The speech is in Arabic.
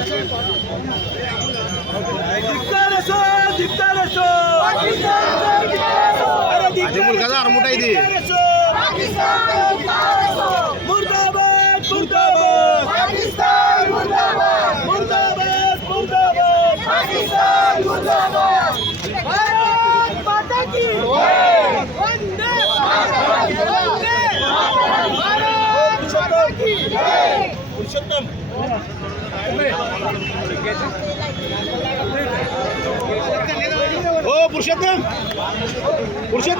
ترجمة Oh, por siete! ¡Por siete!